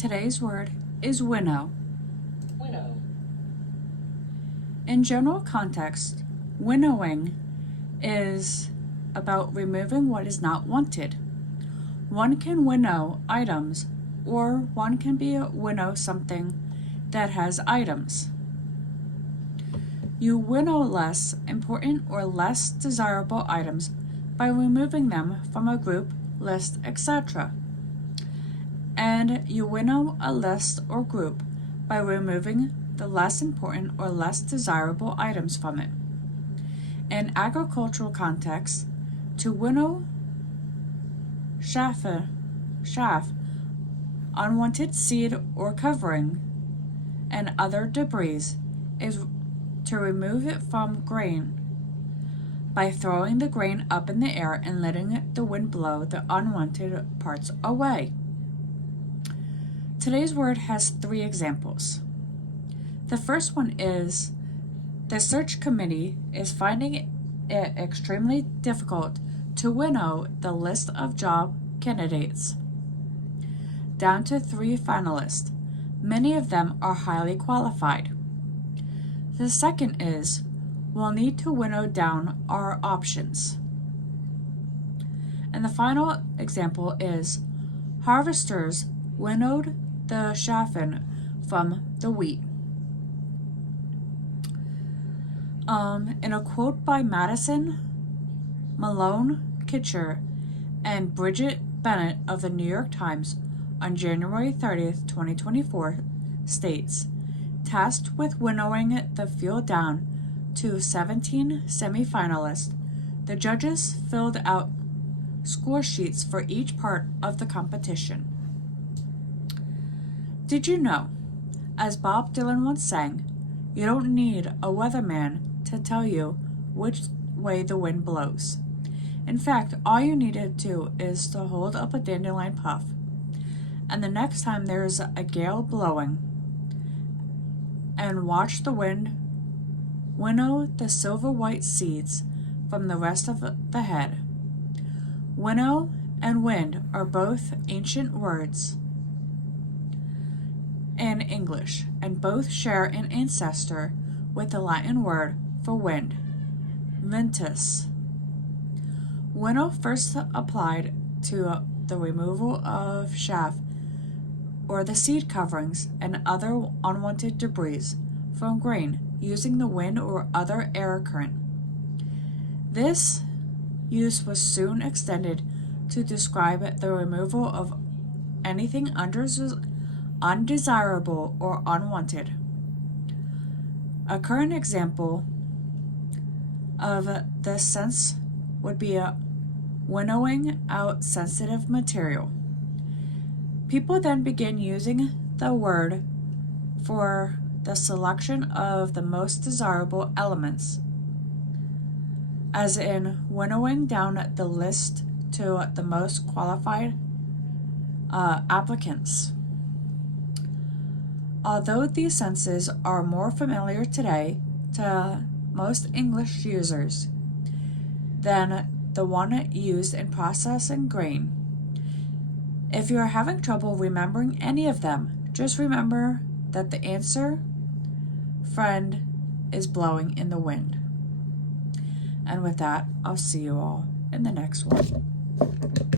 Today's word is winnow. Winnow. In general context, winnowing is about removing what is not wanted. One can winnow items, or one can winnow something that has items. You winnow less important or less desirable items by removing them from a group, list, etc. And you winnow a list or group by removing the less important or less desirable items from it. In agricultural context, to winnow chaff, unwanted seed or covering, and other debris is to remove it from grain by throwing the grain up in the air and letting the wind blow the unwanted parts away. Today's word has 3 examples. The first one is the search committee is finding it extremely difficult to winnow the list of job candidates down to 3 finalists. Many of them are highly qualified. The second is we'll need to winnow down our options. And the final example is harvesters winnowed the chaff from the wheat. In a quote by Madison Malone Kitcher and Bridget Bennett of the New York Times on January 30th, 2024, states, tasked with winnowing the field down to 17 semifinalists, the judges filled out score sheets for each part of the competition. Did you know, as Bob Dylan once sang, you don't need a weatherman to tell you which way the wind blows. In fact, all you need to do is to hold up a dandelion puff, and the next time there is a gale blowing, and watch the wind winnow the silver white seeds from the rest of the head. Winnow and wind are both ancient words in English, and both share an ancestor with the Latin word for wind, ventus. Winnow first applied to the removal of chaff or the seed coverings and other unwanted debris from grain using the wind or other air current. This use was soon extended to describe the removal of anything undesirable or unwanted. A current example of this sense would be winnowing out sensitive material. People then begin using the word for the selection of the most desirable elements, as in winnowing down the list to the most qualified applicants. Although these senses are more familiar today to most English users than the one used in processing grain, if you are having trouble remembering any of them, just remember that the answer, friend, is blowing in the wind. And with that, I'll see you all in the next one.